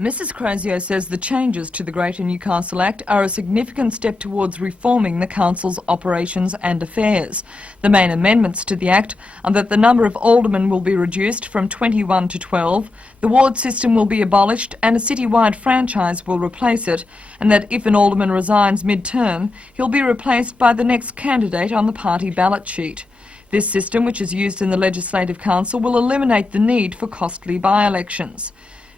Mrs Crozio says the changes to the Greater Newcastle Act are a significant step towards reforming the council's operations and affairs. The main amendments to the Act are that the number of aldermen will be reduced from 21 to 12, the ward system will be abolished and a citywide franchise will replace it, and that if an alderman resigns mid-term, he'll be replaced by the next candidate on the party ballot sheet. This system, which is used in the Legislative Council, will eliminate the need for costly by-elections.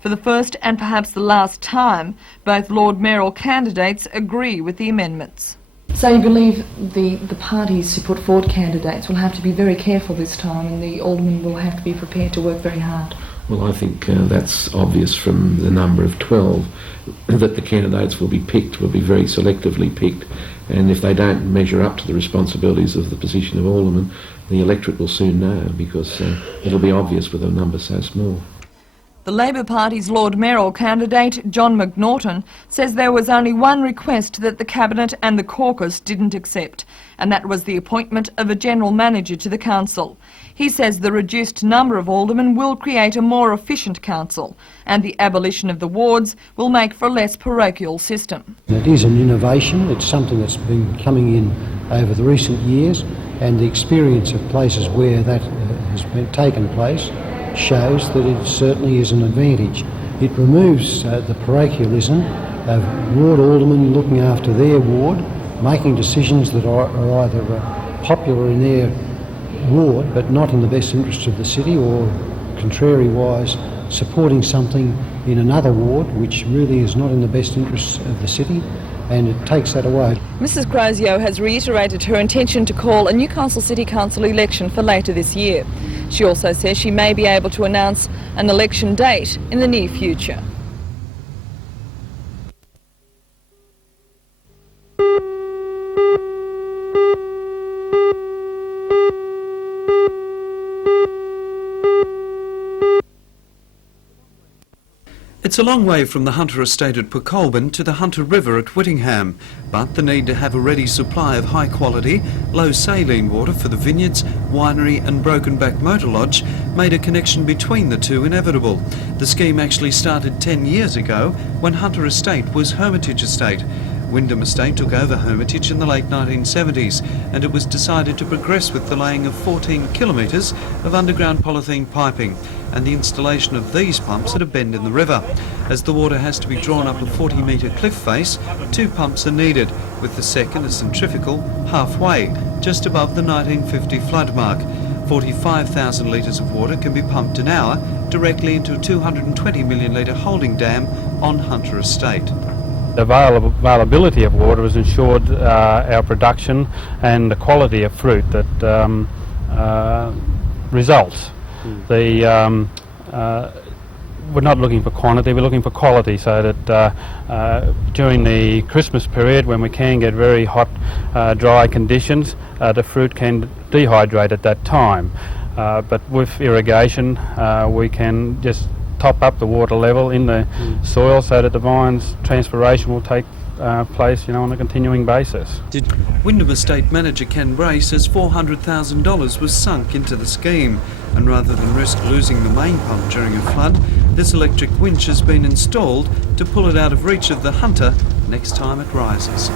For the first and perhaps the last time, both Lord mayoral candidates agree with the amendments. So you believe the parties who put forward candidates will have to be very careful this time, and the aldermen will have to be prepared to work very hard? Well, I think that's obvious from the number of 12, that the candidates will be very selectively picked, and if they don't measure up to the responsibilities of the position of alderman, the electorate will soon know, because it'll be obvious with a number so small. The Labor Party's Lord mayoral candidate, John McNaughton, says there was only one request that the Cabinet and the caucus didn't accept, and that was the appointment of a general manager to the council. He says the reduced number of aldermen will create a more efficient council, and the abolition of the wards will make for a less parochial system. It is an innovation. It's something that's been coming in over the recent years, and the experience of places where that has been taken place shows that it certainly is an advantage. It removes the parochialism of ward aldermen looking after their ward, making decisions that are either popular in their ward but not in the best interests of the city, or contrary-wise supporting something in another ward which really is not in the best interests of the city, and it takes that away. Mrs Crozio has reiterated her intention to call a Newcastle City Council election for later this year. She also says she may be able to announce an election date in the near future. It's a long way from the Hunter Estate at Port to the Hunter River at Whittingham, but the need to have a ready supply of high quality, low saline water for the vineyards, winery and Broken Back Motor Lodge made a connection between the two inevitable. The scheme actually started 10 years ago when Hunter Estate was Hermitage Estate. Wyndham Estate took over Hermitage in the late 1970s, and it was decided to progress with the laying of 14 kilometres of underground polythene piping and the installation of these pumps at a bend in the river. As the water has to be drawn up a 40-metre cliff face, 2 pumps are needed, with the second, a centrifugal, halfway, just above the 1950 flood mark. 45,000 litres of water can be pumped an hour directly into a 220 million litre holding dam on Hunter Estate. The availability of water has ensured our production and the quality of fruit that results. We're not looking for quantity, we're looking for quality, so that during the Christmas period, when we can get very hot, dry conditions, the fruit can dehydrate at that time. But with irrigation, we can just top up the water level in the soil so that the vine's transpiration will take place, on a continuing basis. Wyndham Estate manager Ken Bray says $400,000 was sunk into the scheme, and rather than risk losing the main pump during a flood, this electric winch has been installed to pull it out of reach of the Hunter next time it rises.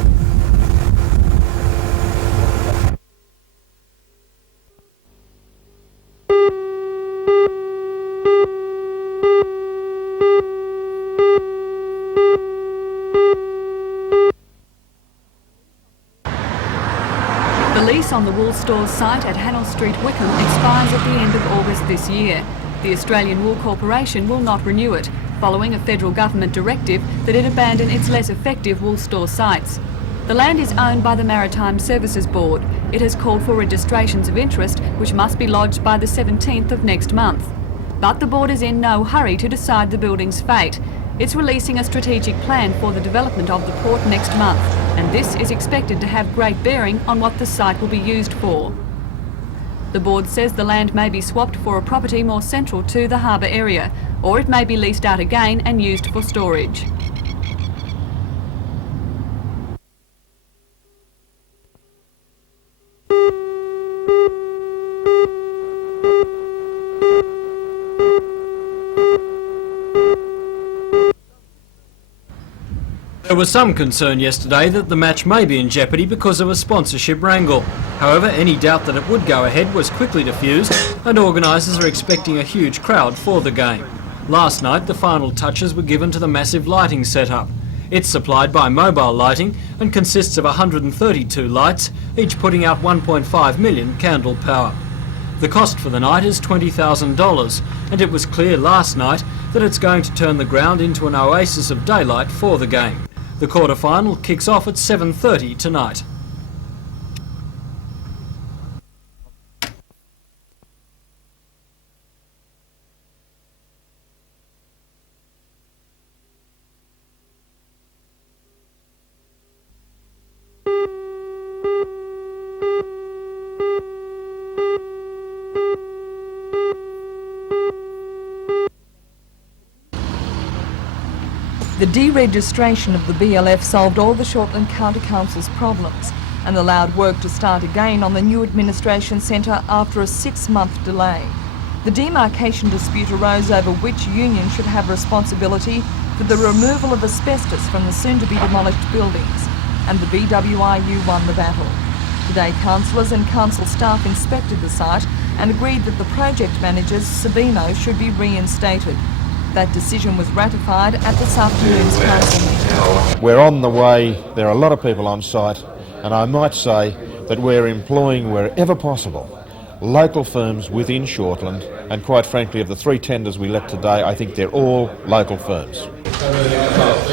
The lease on the wool stores site at Hannell Street, Wickham expires at the end of August this year. The Australian Wool Corporation will not renew it, following a federal government directive that it abandon its less effective wool store sites. The land is owned by the Maritime Services Board. It has called for registrations of interest, which must be lodged by the 17th of next month. But the board is in no hurry to decide the building's fate. It's releasing a strategic plan for the development of the port next month, and this is expected to have great bearing on what the site will be used for. The board says the land may be swapped for a property more central to the harbour area, or it may be leased out again and used for storage. There was some concern yesterday that the match may be in jeopardy because of a sponsorship wrangle. However, any doubt that it would go ahead was quickly diffused, and organisers are expecting a huge crowd for the game. Last night, the final touches were given to the massive lighting setup. It's supplied by mobile lighting and consists of 132 lights, each putting out 1.5 million candle power. The cost for the night is $20,000, and it was clear last night that it's going to turn the ground into an oasis of daylight for the game. The quarter-final kicks off at 7:30 tonight. The deregistration of the BLF solved all the Shortland County Council's problems and allowed work to start again on the new administration centre after a 6-month delay. The demarcation dispute arose over which union should have responsibility for the removal of asbestos from the soon-to-be-demolished buildings, and the BWIU won the battle. Today, councillors and council staff inspected the site and agreed that the project manager's Sabino should be reinstated. That decision was ratified at this afternoon's council meeting. We're on the way. There are a lot of people on site, and I might say that we're employing wherever possible local firms within Shortland, and quite frankly, of the 3 tenders we let today, I think they're all local firms.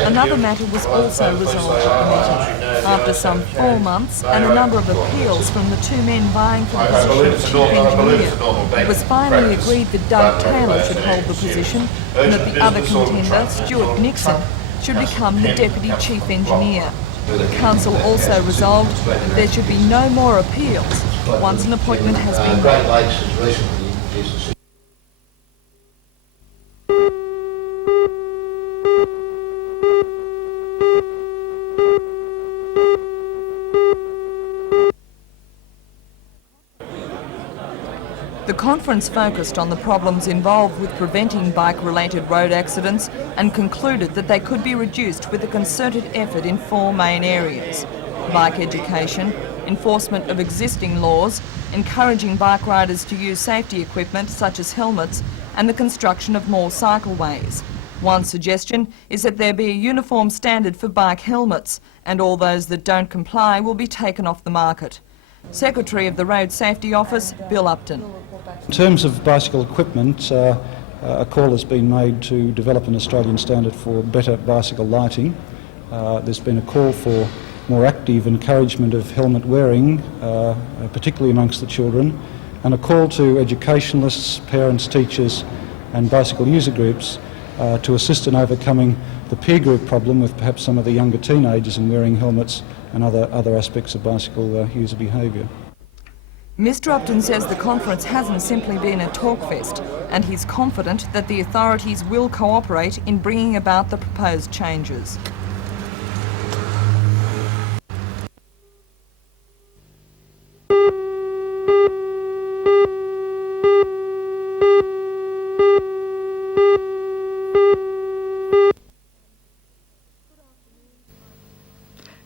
Another matter was also resolved at the meeting. After some 4 months and a number of appeals from the 2 men vying for the position of chief engineer, it was finally agreed that Doug Taylor should hold the position and that the other contender, Stuart Nixon, should become the deputy chief engineer. The council also resolved that there should be no more appeals once an appointment has been made. The conference focused on the problems involved with preventing bike-related road accidents and concluded that they could be reduced with a concerted effort in 4 main areas: bike education, enforcement of existing laws, encouraging bike riders to use safety equipment such as helmets, and the construction of more cycleways. One suggestion is that there be a uniform standard for bike helmets, and all those that don't comply will be taken off the market. Secretary of the Road Safety Office, Bill Upton. In terms of bicycle equipment, a call has been made to develop an Australian standard for better bicycle lighting. There's been a call for more active encouragement of helmet wearing, particularly amongst the children, and a call to educationalists, parents, teachers and bicycle user groups to assist in overcoming the peer group problem with perhaps some of the younger teenagers in wearing helmets and other aspects of bicycle user behaviour. Mr Upton says the conference hasn't simply been a talkfest, and he's confident that the authorities will cooperate in bringing about the proposed changes.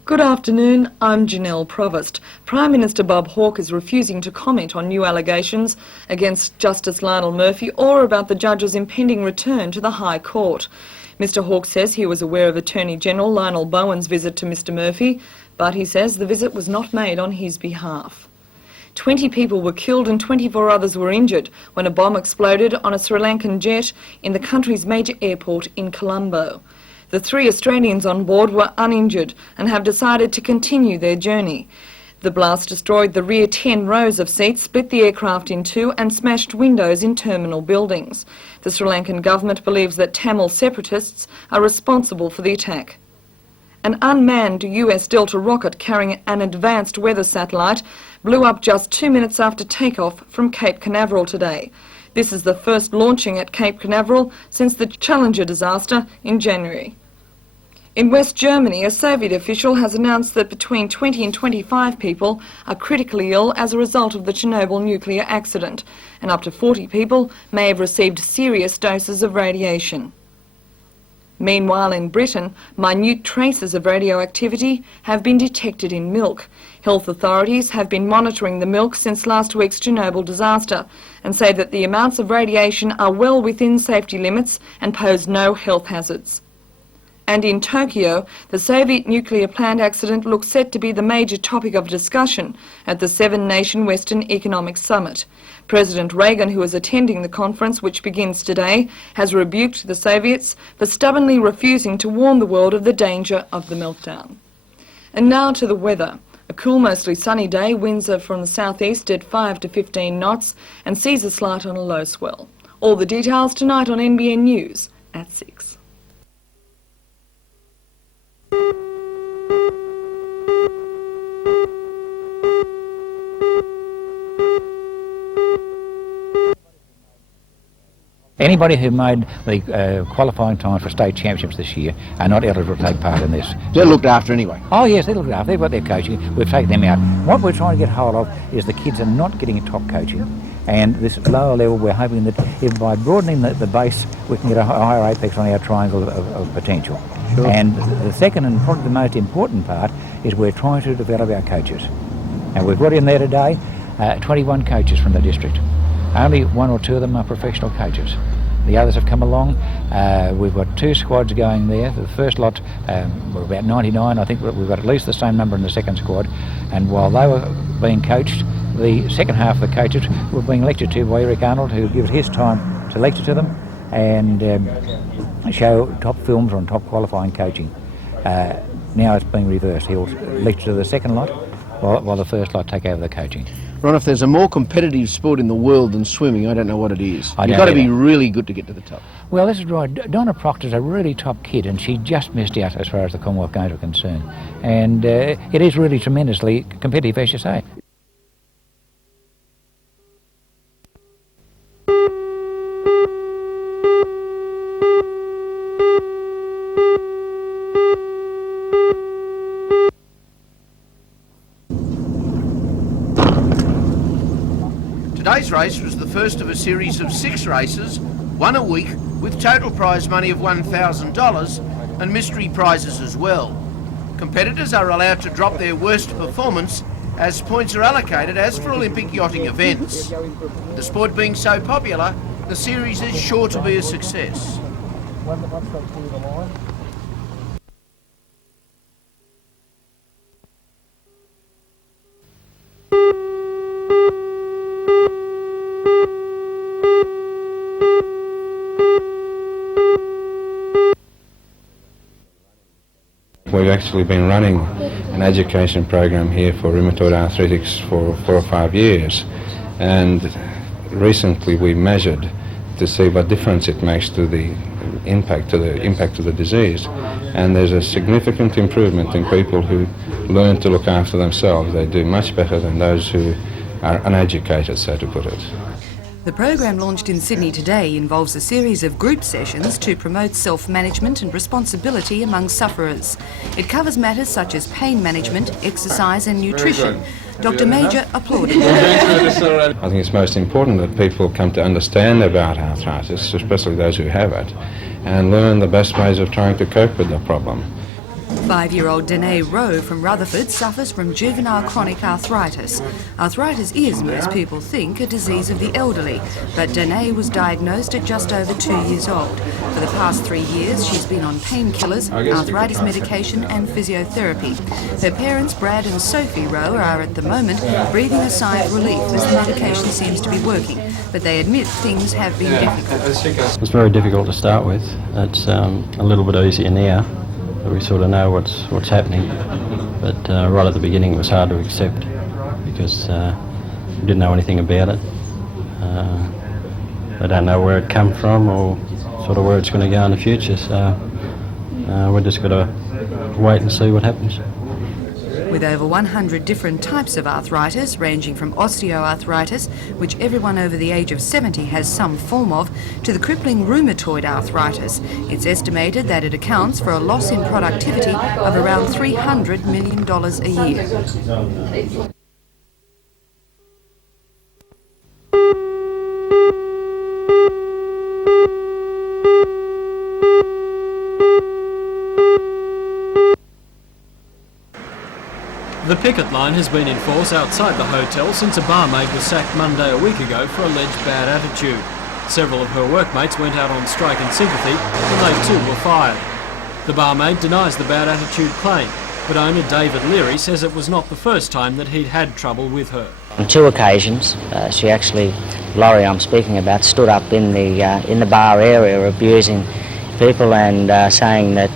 Good afternoon, I'm Janelle Provost. Prime Minister Bob Hawke is refusing to comment on new allegations against Justice Lionel Murphy or about the judge's impending return to the High Court. Mr Hawke says he was aware of Attorney General Lionel Bowen's visit to Mr Murphy, but he says the visit was not made on his behalf. 20 people were killed and 24 others were injured when a bomb exploded on a Sri Lankan jet in the country's major airport in Colombo. The 3 Australians on board were uninjured and have decided to continue their journey. The blast destroyed the rear 10 rows of seats, split the aircraft in 2 and smashed windows in terminal buildings. The Sri Lankan government believes that Tamil separatists are responsible for the attack. An unmanned US Delta rocket carrying an advanced weather satellite blew up just 2 minutes after takeoff from Cape Canaveral today. This is the first launching at Cape Canaveral since the Challenger disaster in January. In West Germany, a Soviet official has announced that between 20 and 25 people are critically ill as a result of the Chernobyl nuclear accident, and up to 40 people may have received serious doses of radiation. Meanwhile, in Britain, minute traces of radioactivity have been detected in milk. Health authorities have been monitoring the milk since last week's Chernobyl disaster and say that the amounts of radiation are well within safety limits and pose no health hazards. And in Tokyo, the Soviet nuclear plant accident looks set to be the major topic of discussion at the seven-nation Western Economic Summit. President Reagan, who is attending the conference, which begins today, has rebuked the Soviets for stubbornly refusing to warn the world of the danger of the meltdown. And now to the weather. A cool, mostly sunny day, winds are from the southeast at 5 to 15 knots and sees a slight on a low swell. All the details tonight on NBN News at 6. Anybody who made the qualifying time for state championships this year are not eligible to take part in this. They're looked after anyway. Oh yes, they're looked after. They've got their coaching. We've taken them out. What we're trying to get hold of is the kids are not getting top coaching, and this lower level we're hoping that if by broadening the base we can get a higher apex on our triangle of potential. Sure. And the second and probably the most important part is we're trying to develop our coaches. And we've brought in there today 21 coaches from the district. Only one or two of them are professional coaches. The others have come along. We've got 2 squads going there. The first lot were about 99. I think we've got at least the same number in the second squad. And while they were being coached, the second half of the coaches were being lectured to by Eric Arnold, who gives his time to lecture to them and show top films on top qualifying coaching. Now it's being reversed. He'll lecture to the second lot while the first lot take over the coaching. Ron, if there's a more competitive sport in the world than swimming, I don't know what it is. You've got to be really good to get to the top. Well, this is right. Donna Proctor's a really top kid, and she just missed out as far as the Commonwealth Games are concerned. And it is really tremendously competitive, as you say. Today's race was the first of a series of 6 races, one a week, with total prize money of $1,000 and mystery prizes as well. Competitors are allowed to drop their worst performance as points are allocated as for Olympic yachting events. The sport being so popular, the series is sure to be a success. We've actually been running an education program here for rheumatoid arthritis for 4 or 5 years, and recently we measured to see what difference it makes to the impact of the disease, and there's a significant improvement in people who learn to look after themselves. They do much better than those who are uneducated, so to put it. The program launched in Sydney today involves a series of group sessions to promote self-management and responsibility among sufferers. It covers matters such as pain management, exercise and nutrition. Dr. Major applauded. I think it's most important that people come to understand about arthritis, especially those who have it, and learn the best ways of trying to cope with the problem. 5-year-old Danae Rowe from Rutherford suffers from juvenile chronic arthritis. Arthritis is, most people think, a disease of the elderly, but Danae was diagnosed at just over 2 years old. For the past 3 years, she's been on painkillers, arthritis medication and physiotherapy. Her parents, Brad and Sophie Rowe, are at the moment breathing a sigh of relief as the medication seems to be working, but they admit things have been difficult. It's very difficult to start with. It's a little bit easier now. We sort of know what's happening, but right at the beginning it was hard to accept because we didn't know anything about it. I don't know where it come from or sort of where it's going to go in the future, so we're just got to wait and see what happens. With over 100 different types of arthritis, ranging from osteoarthritis, which everyone over the age of 70 has some form of, to the crippling rheumatoid arthritis, it's estimated that it accounts for a loss in productivity of around $300 million a year. The picket line has been in force outside the hotel since a barmaid was sacked Monday a week ago for alleged bad attitude. Several of her workmates went out on strike in sympathy and they too were fired. The barmaid denies the bad attitude claim, but owner David Leary says it was not the first time that he'd had trouble with her. On 2 occasions, she actually, Laurie I'm speaking about, stood up in the bar area abusing people and saying that,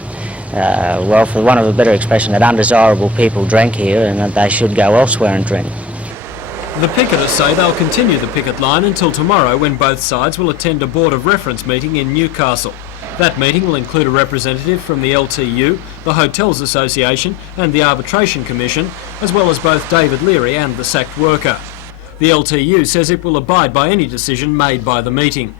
well, for want of a better expression, that undesirable people drink here and that they should go elsewhere and drink. The picketers say they'll continue the picket line until tomorrow, when both sides will attend a Board of Reference meeting in Newcastle. That meeting will include a representative from the LTU, the Hotels Association and the Arbitration Commission, as well as both David Leary and the sacked worker. The LTU says it will abide by any decision made by the meeting.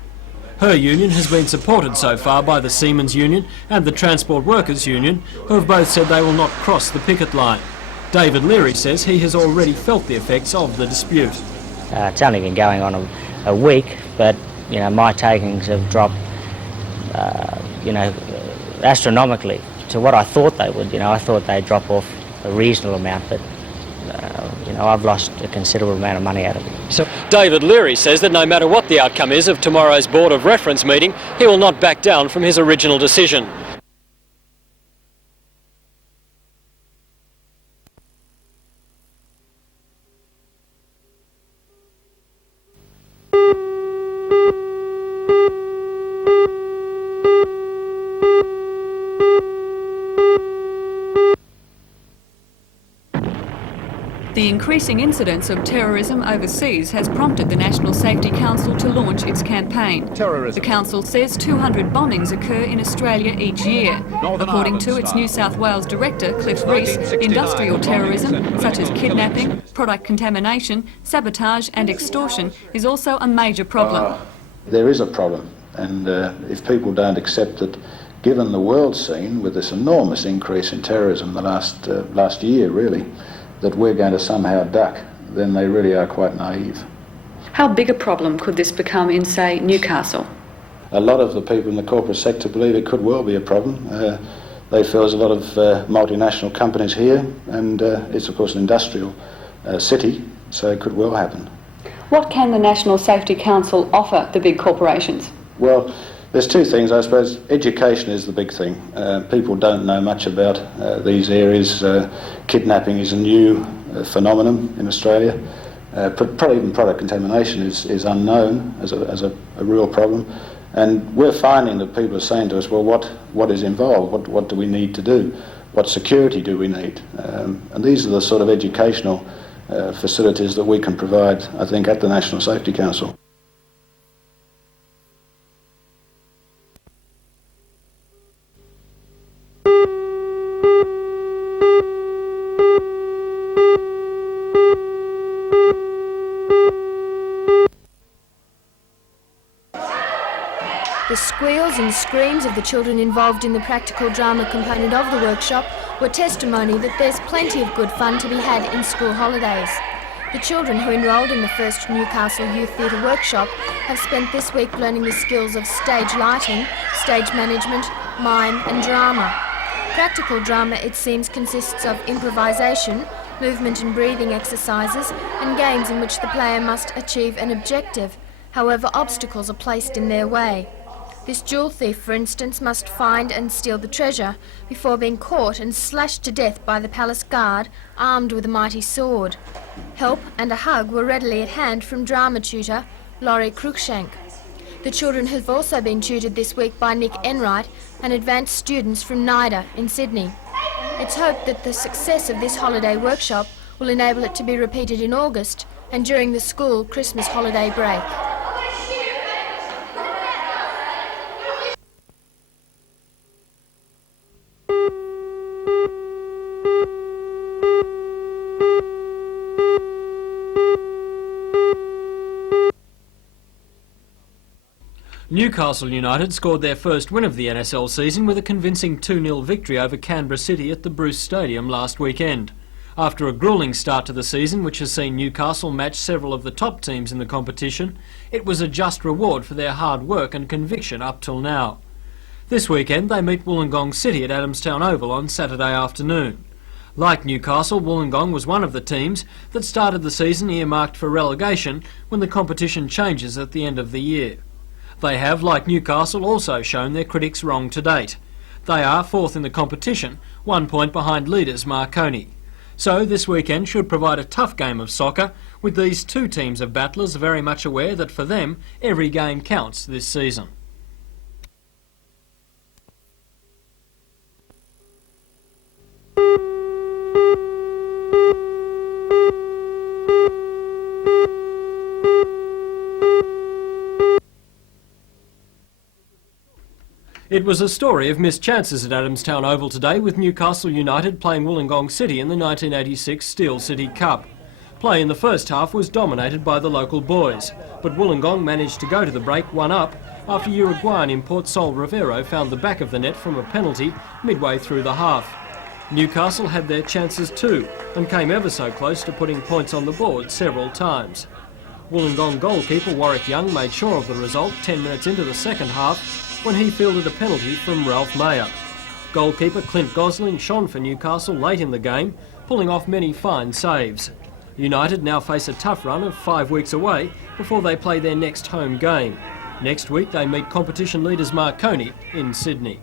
Her union has been supported so far by the Seamen's Union and the Transport Workers Union, who have both said they will not cross the picket line. David Leary says he has already felt the effects of the dispute. It's only been going on a week, but my takings have dropped astronomically to what I thought they would. I thought they'd drop off a reasonable amount, but I've lost a considerable amount of money out of it. So David Leary says that no matter what the outcome is of tomorrow's Board of Reference meeting, he will not back down from his original decision. The increasing incidence of terrorism overseas has prompted the National Safety Council to launch its campaign. The council says 200 bombings occur in Australia each year. According to its New South Wales director, Cliff Rees, industrial terrorism, such as kidnapping, product contamination, sabotage and extortion, is also a major problem. There is a problem, and if people don't accept it, given the world scene with this enormous increase in terrorism the last year really, that we're going to somehow duck, then they really are quite naive. How big a problem could this become in, say, Newcastle? A lot of the people in the corporate sector believe it could well be a problem. They feel there's a lot of multinational companies here, and it's of course an industrial city, so it could well happen. What can the National Safety Council offer the big corporations? Well, there's two things, I suppose. Education is the big thing. People don't know much about these areas. Kidnapping is a new phenomenon in Australia. Probably even product contamination is unknown as a real problem. And we're finding that people are saying to us, well, what is involved? What do we need to do? What security do we need? And these are the sort of educational facilities that we can provide, I think, at the National Safety Council. The squeals and screams of the children involved in the practical drama component of the workshop were testimony that there's plenty of good fun to be had in school holidays. The children who enrolled in the first Newcastle Youth Theatre Workshop have spent this week learning the skills of stage lighting, stage management, mime and drama. Practical drama, it seems, consists of improvisation, movement and breathing exercises and games in which the player must achieve an objective. However, obstacles are placed in their way. This jewel thief, for instance, must find and steal the treasure before being caught and slashed to death by the palace guard, armed with a mighty sword. Help and a hug were readily at hand from drama tutor Laurie Cruikshank. The children have also been tutored this week by Nick Enright and advanced students from NIDA in Sydney. It's hoped that the success of this holiday workshop will enable it to be repeated in August and during the school Christmas holiday break. Newcastle United scored their first win of the NSL season with a convincing 2-0 victory over Canberra City at the Bruce Stadium last weekend. After a gruelling start to the season, which has seen Newcastle match several of the top teams in the competition, it was a just reward for their hard work and conviction up till now. This weekend they meet Wollongong City at Adamstown Oval on Saturday afternoon. Like Newcastle, Wollongong was one of the teams that started the season earmarked for relegation when the competition changes at the end of the year. They have, like Newcastle, also shown their critics wrong to date. They are fourth in the competition, 1 point behind leaders Marconi. So this weekend should provide a tough game of soccer, with these two teams of battlers very much aware that for them, every game counts this season. It was a story of missed chances at Adamstown Oval today, with Newcastle United playing Wollongong City in the 1986 Steel City Cup. Play in the first half was dominated by the local boys, but Wollongong managed to go to the break 1-up after Uruguayan import Sol Rivero found the back of the net from a penalty midway through the half. Newcastle had their chances too and came ever so close to putting points on the board several times. Wollongong goalkeeper Warwick Young made sure of the result 10 minutes into the second half when he fielded a penalty from Ralph Mayer. Goalkeeper Clint Gosling shone for Newcastle late in the game, pulling off many fine saves. United now face a tough run of 5 weeks away before they play their next home game. Next week they meet competition leaders Marconi in Sydney.